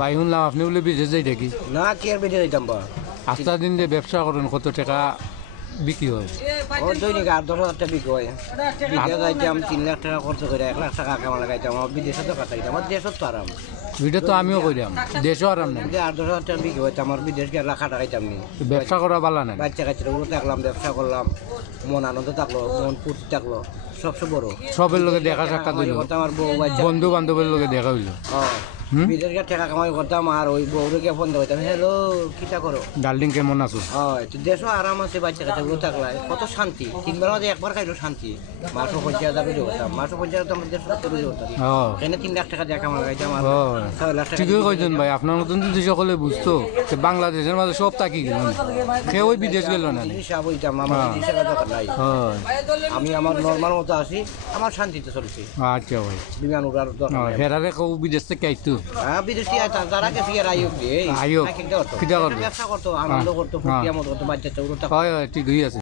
ভাই শুনলাম আপনি বলে বিদেশ যাই দেখি না কি আর বেরিয়ে যাইতাম বা আস্তা দিন যে ব্যবসা করেন কত টাকা বিক্রি হয় ও দৈনিক 8-10 হাজার টাকা বিক্রি হয় বিদেশে যাইতাম 3 লাখ টাকা খরচ করে 1 লাখ টাকা কামা লাগাইতাম আমার বিদেশে তো কাটাইতাম আমার দেশত তো আরাম ওইটা তো আমিও করিলাম দেশও আরাম নেই যে 8-10 হাজার টাকা বিক্রি হইতাম আমার বিদেশ গিয়ে লাখ টাকাইতাম নি ব্যবসা করা ভালো নাই বাচ্চা কাচ্চা ওগুলো থাকলাম ব্যবসা করলাম মন আনন্দ থাকলো মন ফুর্তি থাকলো সবচেয়ে বড় সবের লোকে দেখা সাক্ষাৎ হইল আমার বউ বাচ্চা বন্ধু বান্ধবের লোকে দেখা হইল বিদেশ গিয়ে টাকা কামাই করতাম আর ওই বউরে গিয়ে ফোন দিতাম হ্যালো কিটা করো ডার্লিং কেমন আছো হয় তো দেশও আরাম আছে বাচ্চা কাচ্চাগুলো থাকলে কত শান্তি 3 বেলা মাঝে একবার খাইলো শান্তি মাসও 50,000 রুজি হতাম মাসও 50,000 তো আমাদের দেশে রুজি হতাম এখানে 3 লাখ টাকা দিয়ে কামাই লাগাইতাম আর 6 লাখ টাকা ঠিকই কইছেন ভাই আপনার মতন যদি সকলে বুঝতো যে বাংলাদেশের মাঝে সব তাকি গেল কেউ ওই বিদেশ গেল না হিসাব হইতাম আমার বিদেশে দরকার নাই আমি আমার নর্মাল মতো আছি আমার শান্তিতে চলছি আচ্ছা ভাই বিমান উড়ার দরকার নাই হেরারে কেউ বিদেশ থেকে আইতো হ্যাঁ বিদেশি তারা গেছে আর আয়োগ দিয়ে আয়োগ কিটা করতো ব্যবসা করতো আনন্দ করতো ফুর্তি আমোদ করতো বাচ্চা চৌরতা হয় হয় ঠিকই আছে